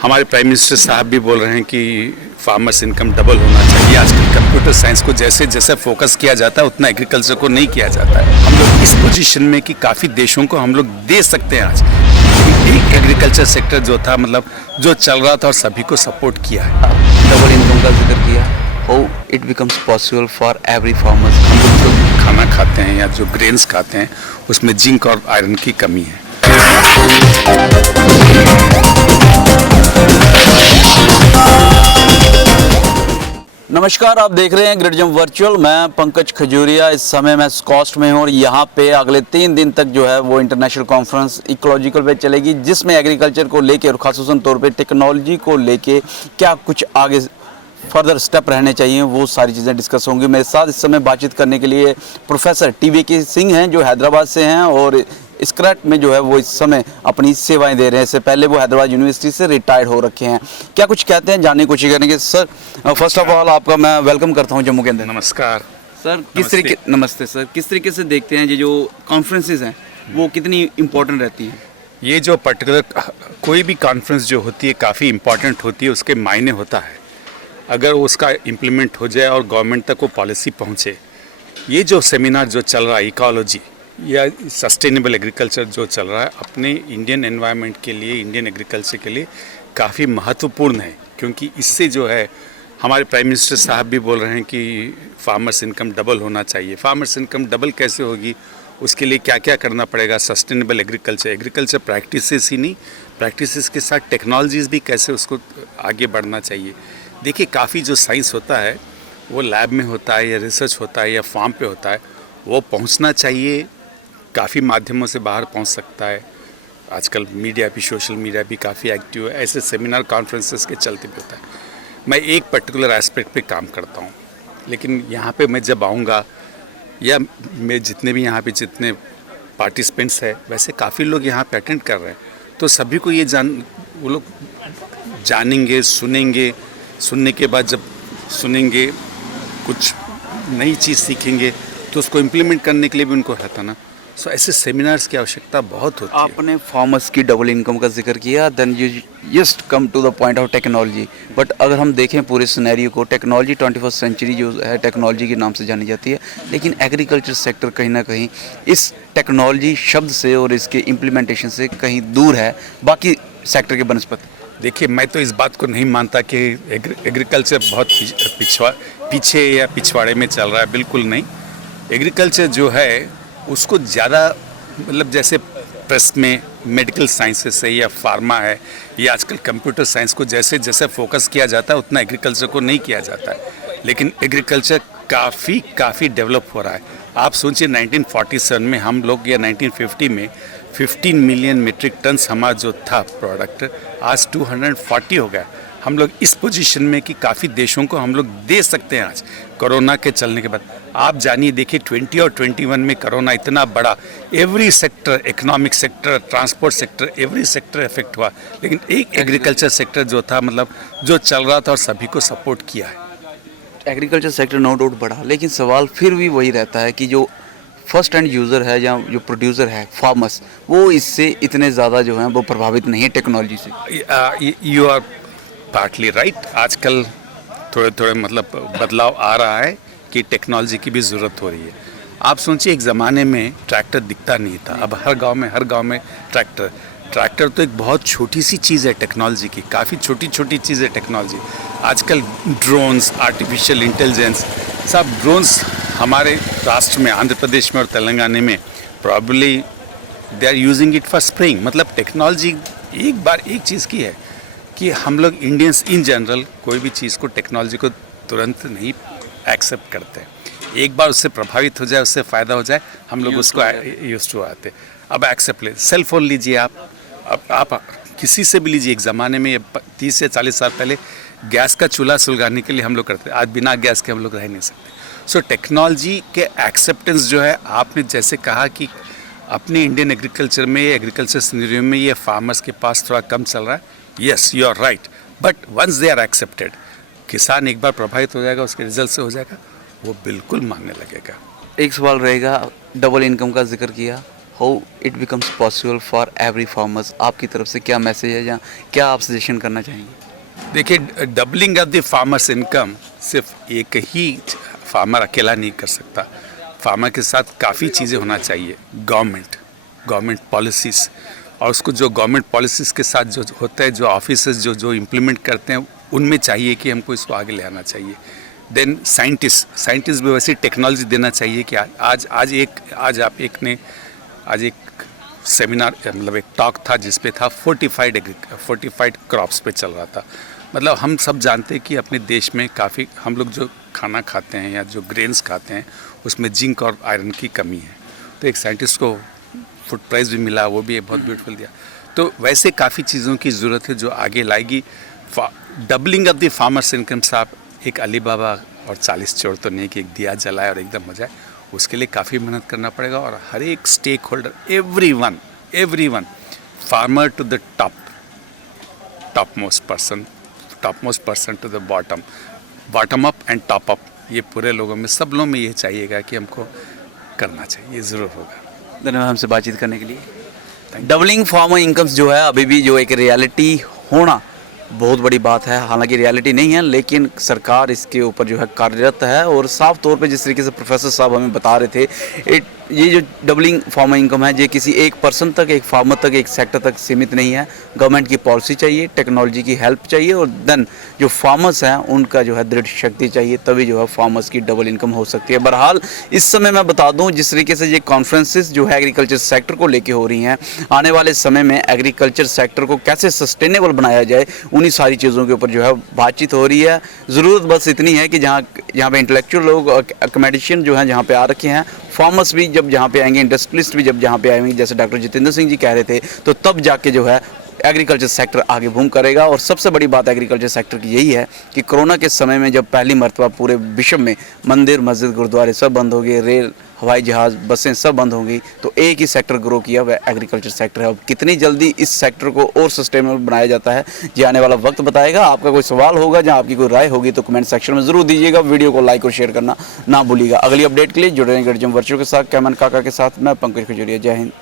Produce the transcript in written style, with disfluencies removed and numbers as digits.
हमारे prime minister साहब भी बोल रहे हैं कि फार्मर्स इनकम डबल होना चाहिए। आजकल कंप्यूटर साइंस को जैसे जैसे फोकस किया जाता है उतना एग्रीकल्चर को नहीं किया जाता है। हम लोग इस पोजीशन में कि काफ़ी देशों को हम लोग दे सकते हैं आज। एक एग्रीकल्चर सेक्टर जो था मतलब जो चल रहा था और सभी को सपोर्ट किया है। डबल इनकम का जिक्र किया, how it becomes possible for every farmers. हम लोग जो खाना खाते हैं या जो ग्रेन्स खाते हैं उसमें जिंक और आयरन की कमी है। नमस्कार, आप देख रहे हैं ग्रेट जंप वर्चुअल। मैं पंकज खजूरिया। इस समय मैं स्कॉस्ट में हूँ और यहाँ पे अगले 3 दिन तक जो है वो इंटरनेशनल कॉन्फ्रेंस इकोलॉजिकल पे चलेगी, जिसमें एग्रीकल्चर को लेके और खासतौर तौर पे टेक्नोलॉजी को लेके क्या कुछ आगे फर्दर स्टेप रहने चाहिए वो सारी चीज़ें डिस्कस होंगी। मेरे साथ इस समय बातचीत करने के लिए प्रोफेसर टीवीके सिंह हैं जो हैदराबाद से हैं और स्क्रैट में जो है वो इस समय अपनी सेवाएं दे रहे हैं। इससे पहले वो हैदराबाद यूनिवर्सिटी से रिटायर्ड हो रखे हैं। क्या कुछ कहते हैं जानने की कोशिश करेंगे। सर, फर्स्ट ऑफ ऑल आपका मैं वेलकम करता हूं जम्मू के अंदर। नमस्कार सर, नमस्ते सर, किस तरीके से देखते हैं ये जो कॉन्फ्रेंसेज हैं वो कितनी इम्पोर्टेंट रहती हैं? ये जो पर्टिकुलर कोई भी कॉन्फ्रेंस जो होती है काफ़ी इम्पॉर्टेंट होती है, उसके मायने होता है अगर उसका इम्प्लीमेंट हो जाए और गवर्नमेंट तक वो पॉलिसी पहुँचे। ये जो सेमिनार जो चल रहा है इकोलॉजी या सस्टेनेबल एग्रीकल्चर जो चल रहा है अपने इंडियन एनवायरनमेंट के लिए, इंडियन एग्रीकल्चर के लिए काफ़ी महत्वपूर्ण है, क्योंकि इससे जो है हमारे प्राइम मिनिस्टर साहब भी बोल रहे हैं कि फार्मर्स इनकम डबल होना चाहिए। फार्मर्स इनकम डबल कैसे होगी, उसके लिए क्या क्या करना पड़ेगा। सस्टेनेबल एग्रीकल्चर प्रैक्टिसेस ही नहीं, प्रैक्टिसेस के साथ टेक्नोलॉजीज़ भी कैसे उसको आगे बढ़ना चाहिए। देखिए, काफ़ी जो साइंस होता है वो लैब में होता है या रिसर्च होता है या फार्म पे होता है, वो पहुंचना चाहिए। काफ़ी माध्यमों से बाहर पहुंच सकता है। आजकल मीडिया भी, सोशल मीडिया भी काफ़ी एक्टिव है। ऐसे सेमिनार कॉन्फ्रेंसेस के चलते भी होता है। मैं एक पर्टिकुलर एस्पेक्ट पे काम करता हूं, लेकिन यहाँ पे मैं जब आऊँगा या मैं जितने पार्टिसिपेंट्स हैं वैसे काफ़ी लोग यहाँ पे अटेंड कर रहे हैं, तो सभी को वो लोग जानेंगे, सुनेंगे। सुनने के बाद जब सुनेंगे कुछ नई चीज़ सीखेंगे तो उसको इम्प्लीमेंट करने के लिए भी उनको रहता ना। सो ऐसे सेमिनार्स की आवश्यकता बहुत होती है। आपने फार्मर्स की डबल इनकम का जिक्र किया, then you just come to the point of technology. But अगर हम देखें पूरे सिनेरियो को, टेक्नोलॉजी 21st सेंचुरी जो है टेक्नोलॉजी के नाम से जानी जाती है, लेकिन एग्रीकल्चर सेक्टर कहीं ना कहीं इस टेक्नोलॉजी शब्द से और इसके इम्प्लीमेंटेशन से कहीं दूर है बाकी सेक्टर के बनस्पत। देखिए, मैं तो इस बात को नहीं मानता कि एग्रीकल्चर बहुत पीछे या पिछवाड़े में चल रहा है। बिल्कुल नहीं। एग्रीकल्चर जो है उसको ज़्यादा मतलब जैसे प्रेस में मेडिकल साइंसेस है या फार्मा है या आजकल कंप्यूटर साइंस को जैसे जैसे फोकस किया जाता है उतना एग्रीकल्चर को नहीं किया जाता है। लेकिन एग्रीकल्चर काफ़ी डेवलप हो रहा है। आप सोचिए 1947 में हम लोग या 1950 में 15 मिलियन मीट्रिक टन्स हमारा जो था प्रोडक्ट, आज 240 हो गया। हम लोग इस पोजीशन में कि काफ़ी देशों को हम लोग दे सकते हैं आज कोरोना के चलने के बाद। आप जानिए, देखिए 20 और 21 में कोरोना इतना बड़ा, every sector, economic sector, transport sector, every sector effect हुआ, लेकिन एक एग्रीकल्चर सेक्टर जो था मतलब जो चल रहा था और सभी को सपोर्ट किया है। एग्रीकल्चर सेक्टर नो डाउट बढ़ा, लेकिन सवाल फिर भी वही रहता है कि जो फर्स्ट एंड यूज़र है या जो प्रोड्यूसर है फार्मर्स, वो इससे इतने ज़्यादा जो हैं वो प्रभावित नहीं है टेक्नोलॉजी से। You are partly right. आजकल थोड़े मतलब बदलाव आ रहा है कि टेक्नोलॉजी की भी ज़रूरत हो रही है। आप सोचिए, एक ज़माने में ट्रैक्टर दिखता नहीं था, अब हर गांव में ट्रैक्टर तो एक बहुत छोटी सी चीज़ है टेक्नोलॉजी की, काफ़ी छोटी चीज़ है टेक्नोलॉजी। आजकल ड्रोन्स, आर्टिफिशियल इंटेलिजेंस, सब ड्रोन्स हमारे राष्ट्र में, आंध्र प्रदेश में और तेलंगाना में probably they are using it for spraying. मतलब टेक्नोलॉजी एक चीज़ की है कि हम लोग इंडियंस इन जनरल कोई भी चीज़ को, टेक्नोलॉजी को तुरंत नहीं एक्सेप्ट करते। एक बार उससे प्रभावित हो जाए, उससे फ़ायदा हो जाए, हम लोग उसको यूज टू आते। अब एक्सेप्ट ले, सेल फोन लीजिए आप किसी से भी लीजिए। एक ज़माने में 30 से 40 साल पहले गैस का चूल्हा सुलगाने के लिए हम लोग करते, आज बिना गैस के हम लोग रह नहीं सकते। सो टेक्नोलॉजी के एक्सेप्टेंस जो है, आपने जैसे कहा कि अपने इंडियन एग्रीकल्चर में, एग्रीकल्चर सिनेरियो में ये फार्मर्स के पास थोड़ा कम चल रहा है। Yes, you are right, but once they are accepted, किसान एक बार प्रभावित हो जाएगा, उसके रिजल्ट से हो जाएगा, वो बिल्कुल मानने लगेगा। एक सवाल रहेगा, डबल इनकम का जिक्र किया, how it becomes possible for every farmers, आपकी तरफ से क्या मैसेज है या क्या आप सजेशन करना चाहेंगे? देखिए, doubling of the farmers income सिर्फ एक ही फार्मर अकेला नहीं कर सकता। फार्मर के साथ काफ़ी चीज़ें होना चाहिए। गवर्नमेंट पॉलिसीज़, और उसको जो गवर्नमेंट पॉलिसीज़ के साथ जो होता है, जो ऑफिसर्स जो इम्प्लीमेंट करते हैं, उनमें चाहिए कि हमको इसको आगे ले आना चाहिए। देन साइंटिस्ट भी वैसी टेक्नोलॉजी देना चाहिए कि आज एक सेमिनार, मतलब एक टॉक था जिसपे था फोर्टिफाइड क्रॉप्स पे चल रहा था। मतलब हम सब जानते हैं कि अपने देश में काफ़ी, हम लोग जो खाना खाते हैं या जो ग्रेन्स खाते हैं उसमें जिंक और आयरन की कमी है। तो एक साइंटिस्ट को फूड प्राइज़ भी मिला, वो भी बहुत ब्यूटीफुल दिया। तो वैसे काफ़ी चीज़ों की ज़रूरत है जो आगे लाएगी। Doubling of the farmers income, साहब एक अली बाबा और 40 चोर तो नहीं कि एक दिया जलाए और एकदम हो जाए, उसके लिए काफ़ी मेहनत करना पड़ेगा। और हर एक stakeholder, everyone, farmer to the top most person to the bottom up and top up, ये पूरे लोगों में, सब लोगों में ये चाहिएगा कि हमको करना चाहिए, ये ज़रूर होगा। धन्यवाद हमसे बातचीत करने के लिए। डबलिंग फार्मर इनकम्स जो है अभी भी जो एक रियलिटी होना बहुत बड़ी बात है, हालांकि रियलिटी नहीं है, लेकिन सरकार इसके ऊपर जो है कार्यरत है। और साफ तौर पे जिस तरीके से प्रोफेसर साहब हमें बता रहे थे, ये जो डबलिंग फार्मर इनकम है, ये किसी एक पर्सन तक, एक फार्मर तक, एक सेक्टर तक सीमित नहीं है। गवर्नमेंट की पॉलिसी चाहिए, टेक्नोलॉजी की हेल्प चाहिए, और देन जो फार्मर्स हैं उनका जो है दृढ़ शक्ति चाहिए, तभी जो है फार्मर्स की डबल इनकम हो सकती है। बहरहाल इस समय मैं बता दूं, जिस तरीके से ये कॉन्फ्रेंसेस जो है एग्रीकल्चर सेक्टर को लेके हो रही हैं, आने वाले समय में एग्रीकल्चर सेक्टर को कैसे सस्टेनेबल बनाया जाए, उन्हीं सारी चीज़ों के ऊपर जो है बातचीत हो रही है। ज़रूरत बस इतनी है कि जहाँ पे इंटेलेक्चुअल लोग, अकमेडिशियन जो हैं जहाँ पे आ रखे हैं, फार्मर्स भी जब जहाँ पे आएंगे, इंडस्ट्रियलिस्ट भी जब जहाँ पे आएंगे, जैसे डॉक्टर जितेंद्र सिंह जी कह रहे थे, तो तब जाके जो है एग्रीकल्चर सेक्टर आगे बूम करेगा। और सबसे बड़ी बात एग्रीकल्चर सेक्टर की यही है कि कोरोना के समय में जब पहली मरतबा पूरे विश्व में मंदिर, मस्जिद, गुरुद्वारे सब बंद हो गए, रेल, हवाई जहाज़, बसें सब बंद होंगी, तो एक ही सेक्टर ग्रो किया, वह एग्रीकल्चर सेक्टर है। अब कितनी जल्दी इस सेक्टर को और सस्टेनेबल बनाया जाता है, ये आने वाला वक्त बताएगा। आपका कोई सवाल होगा या आपकी कोई राय होगी तो कमेंट सेक्शन में ज़रूर दीजिएगा। वीडियो को लाइक और शेयर करना ना भूलिएगा। अगली अपडेट के लिए जुड़े रहें गर्जम वर्चुअल के साथ। कैमन काका के साथ मैं पंकज खजूरिया। जय हिंद।